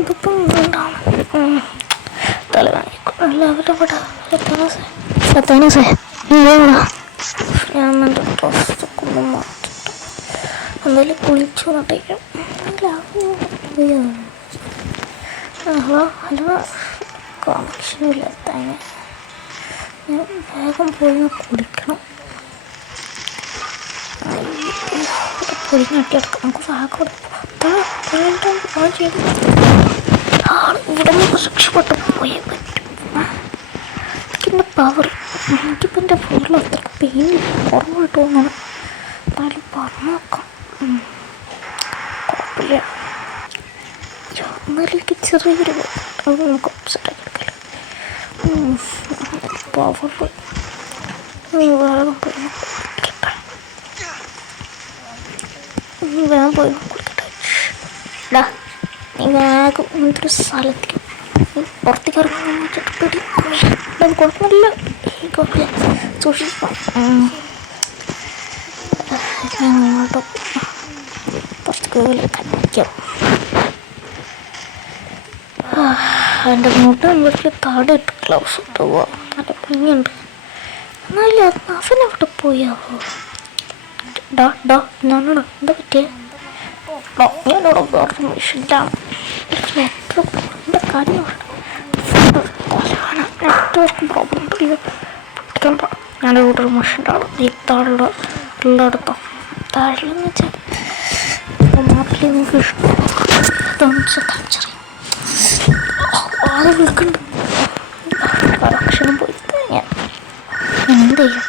ഇതിപ്പം ഉണ്ടാവണം തലവേദന എല്ലാവരും ഇവിടെ എത്താനസേ ഞാൻ എൻ്റെ ഡ്രസ്സൊക്കെ ഒന്ന് മാറ്റിട്ട് എന്തായാലും കുളിച്ചു നട്ടേക്കാം. ഹലോ ഹലോ കണക്ഷനില്ല തന്നെ. ഞാൻ വേഗം പോയി കുളിക്കണം. പൊരിഞ്ഞട്ടിയെടുക്കാം. നമുക്ക് വേഗം ചെയ്ത് ഇവിടെ നിന്ന് രക്ഷപ്പെട്ടു പോയേ പറ്റും. എനിക്കെൻ്റെ പവർ എനിക്കിപ്പോൾ എൻ്റെ ഫോണിൽ അത്രയ്ക്ക് പെയിൻ കുറവായിട്ട് തോന്നണം. എന്തായാലും പറഞ്ഞു നോക്കാം. കുഴപ്പമില്ല. എന്നാലും എനിക്ക് ചെറിയൊരു അത് നമുക്ക് സെറ്റാക്കി എടുക്കാം. പവർ പോയി വേഗം പോയി കുളിക്കട്ടെ. വേഗം പോയി കുളിക്കട്ടെ. ഡാ നീ വേഗം എന്തൊരു സ്ഥലത്തേക്ക് പുറത്തേക്ക് ഇറങ്ങാൻ വെച്ചിട്ട് പിടി. കുഴപ്പമില്ല കുഴപ്പമില്ല സൂക്ഷിക്കാം. ഞാൻ അങ്ങോട്ട് പുറത്തേക്ക് കഴിക്കാം. എൻ്റെ മുട്ട വീട്ടിൽ താടെ ഇട്ട് ഗ്ലൗസ് ഇട്ട് പോവാം. നല്ല കുഞ്ഞുണ്ട്. എന്നാലും അത് അവനവിടെ പോയാവോ? ഞാനോടോ എന്താ പറ്റിയ? ഞാനോട് വേറെ മെഷീനിലാണ്. എൻ്റെ കാര്യം നെറ്റ്വർക്ക് പ്രോബ്ലം പൊട്ടിക്കാൻ ഞാനൊരു കൂട്ടർ മെഷീനാണ് ഈ താഴെ എല്ലായിടത്തും താഴെന്ന് വെച്ചാൽ നാട്ടിൽ നിങ്ങൾക്ക് ഇഷ്ടം ആകെ വിളിക്കുന്നുണ്ട്. ഭക്ഷണം പോയി ഞാൻ എന്ത് ചെയ്യും?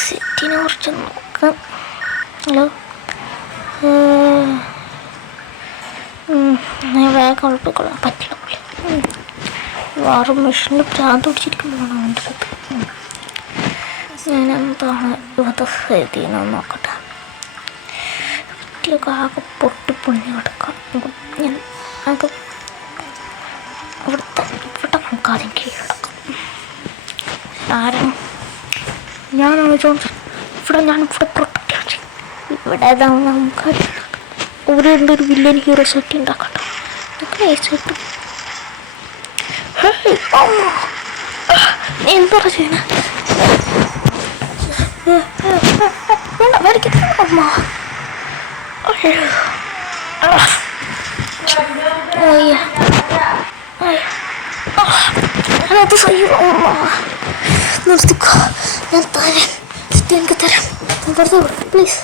സെറ്റിനെ കുറിച്ച് നോക്കാം. ഹലോ ഞാൻ വേഗം കുഴപ്പമിക്കൊള്ളാൻ പറ്റില്ല. വേറെ മെഷീനിൽ പ്രാന്ത് പിടിച്ചിരിക്കുമ്പോഴാണ് അവൻ്റെ അടുത്ത്. ഞാൻ എന്താണ് ഇവിടെ എഴുതിയെന്ന് നോക്കട്ടെ. വീട്ടിലൊക്കെ ആകെ പൊട്ടിപ്പൊളിഞ്ഞ് കിടക്കാം. ഞാൻ ആകെ ഇവിടെ നമുക്ക് ആദ്യം കീഴടക്കാം. ആരും ഞാനാണ് ജോൺസൺ. ഞാനിവിടെ പ്രൊട്ടക്റ്റ് ചെയ്യും. ഇവിടെ നമുക്ക് ഒരു എന്തൊരു വില്ലൻ ഹീറോ സെറ്റ് ഉണ്ടാക്കട്ടെ. അങ്ങനെ സെറ്റ് എന്താ ചെയ്യണ? അമ്മ അത് നിർത്തിക്കോ. ഞാൻ തരാം എനിക്ക് തരാം. പ്ലീസ്